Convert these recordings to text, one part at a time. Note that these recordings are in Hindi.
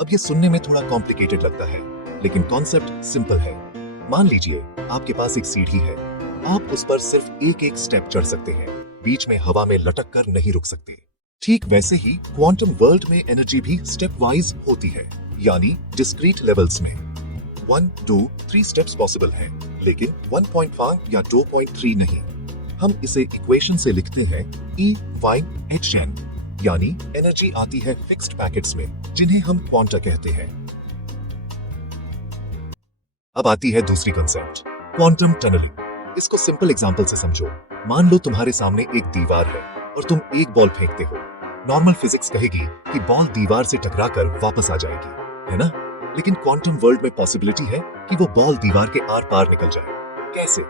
अब ये सुनने में थोड़ा कॉम्प्लिकेटेड लगता है, लेकिन कॉन्सेप्ट सिंपल है। मान लीजिए आपके पास एक सीढ़ी है, आप उस पर सिर्फ एक एक स्टेप चढ़ सकते हैं, बीच में हवा में लटक कर नहीं रुक सकते। ठीक वैसे ही क्वांटम वर्ल्ड में एनर्जी भी स्टेप वाइज होती है, यानी डिस्क्रीट लेवल्स में। 1, 2, 3 स्टेप्स पॉसिबल हैं, लेकिन 1.5 या 2.3 नहीं। हम इसे इक्वेशन से लिखते हैं E/hn, यानी एनर्जी आती है फिक्स्ड पैकेट्स में, जिन्हें हम क्वांटा कहते हैं। अब आती है दूसरी कंसेप्ट, क्वांटम टनलिंग। इसको सिंपल एग्जांपल से समझो। मान लो तुम्हारे सामने एक दीवार है और तुम एक बॉल फेंकते हो। नॉर्मल फिजिक्स कहेगी कि बॉल दीवार से टकराकर वापस आ जाएगी, है ना? लेकिन क्वांटम वर्ल्ड में पॉसिबिलिटी है कि वो बॉल दीवार के आर पार निकल जाए। कैसे?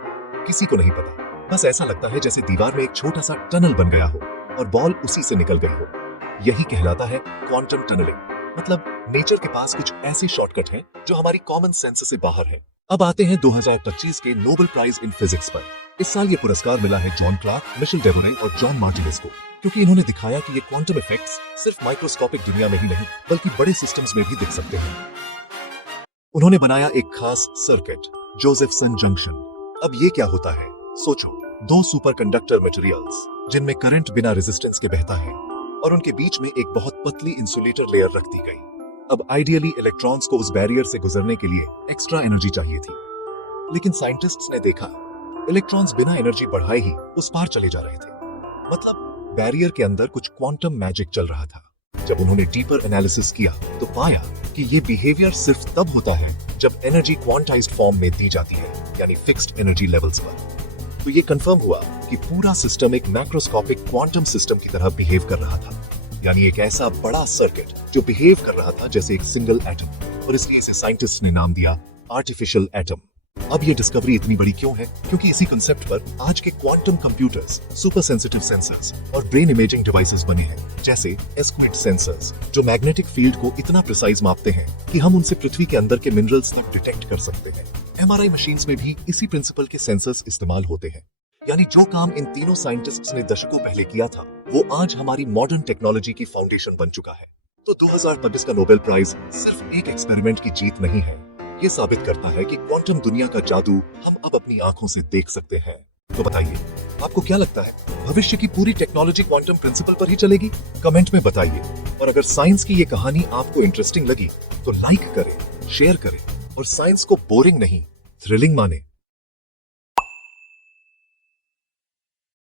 किसी को नहीं पता। बस ऐसा लगता है जैसे दीवार में एक छोटा सा टनल बन गया हो और बॉल उसी से निकल गई हो। यही कहलाता है क्वांटम टनलिंग। मतलब नेचर के पास कुछ ऐसे शॉर्टकट हैं जो हमारी कॉमन सेंस से बाहर हैं। अब आते हैं 2025 के नोबेल प्राइज इन फिजिक्स पर। इस साल ये पुरस्कार मिला है जॉन क्लार्क, मिशेल डेवोरे और जॉन मार्टिनेज को, क्योंकि इन्होंने दिखाया कि ये क्वांटम इफेक्ट्स सिर्फ माइक्रोस्कोपिक दुनिया में ही नहीं, बल्कि बड़े सिस्टम्स में भी दिख सकते हैं। उन्होंने बनाया एक खास सर्किट, जोसेफसन जंक्शन। अब ये क्या होता है? सोचो, 2 सुपरकंडक्टर मटेरियल्स जिनमें करंट बिना रेजिस्टेंस के बहता है और उनके बीच में एक बहुत पतली इंसुलेटर लेयर रख दी गई। अब आइडियली इलेक्ट्रॉन्स को उस बैरियर से गुजरने के लिए एक्स्ट्रा एनर्जी चाहिए थी, लेकिन साइंटिस्ट्स ने देखा इलेक्ट्रॉन्स बिना एनर्जी बढ़ाए ही उस पार चले जा रहे थे। मतलब बैरियर के अंदर कुछ क्वांटम मैजिक चल रहा था। जब उन्होंने डीपर एनालिसिस किया तो पाया कि ये बिहेवियर सिर्फ तब होता है जब एनर्जी क्वांटाइज्ड फॉर्म में दी जाती है, यानी फिक्स्ड एनर्जी लेवल्स पर। तो ये कंफर्म हुआ कि पूरा सिस्टम एक मैक्रोस्कोपिक क्वांटम सिस्टम की तरह बिहेव कर रहा था, यानी एक ऐसा बड़ा सर्किट जो बिहेव कर रहा था जैसे एक सिंगल एटम, और इसलिए इसे साइंटिस्ट ने नाम दिया आर्टिफिशियल एटम। अब ये डिस्कवरी इतनी बड़ी क्यों है? क्योंकि इसी कंसेप्ट पर आज के quantum computers, super sensitive sensors और ब्रेन इमेजिंग डिवाइसेस बने हैं, जैसे एस्क्विड सेंसर्स, जो मैग्नेटिक फील्ड को इतना प्रिसाइज मापते हैं कि हम उनसे पृथ्वी के अंदर के मिनरल्स तक डिटेक्ट कर सकते हैं। MRI मशीन्स में भी इसी प्रिंसिपल के सेंसर्स इस्तेमाल होते हैं। यानी जो काम इन तीनों साइंटिस्ट्स ने दशकों पहले किया था, वो आज हमारी मॉडर्न टेक्नोलॉजी की फाउंडेशन बन चुका है। तो 2025 का नोबेल प्राइज सिर्फ एक एक्सपेरिमेंट की जीत नहीं है, ये साबित करता है कि क्वांटम दुनिया का जादू हम अब अपनी आंखों से देख सकते हैं। तो बताइए, आपको क्या लगता है, भविष्य की पूरी टेक्नोलॉजी क्वांटम प्रिंसिपल पर ही चलेगी? कमेंट में बताइए। और अगर साइंस की ये कहानी आपको इंटरेस्टिंग लगी तो लाइक करें, शेयर करें और साइंस को बोरिंग नहीं, थ्रिलिंग माने।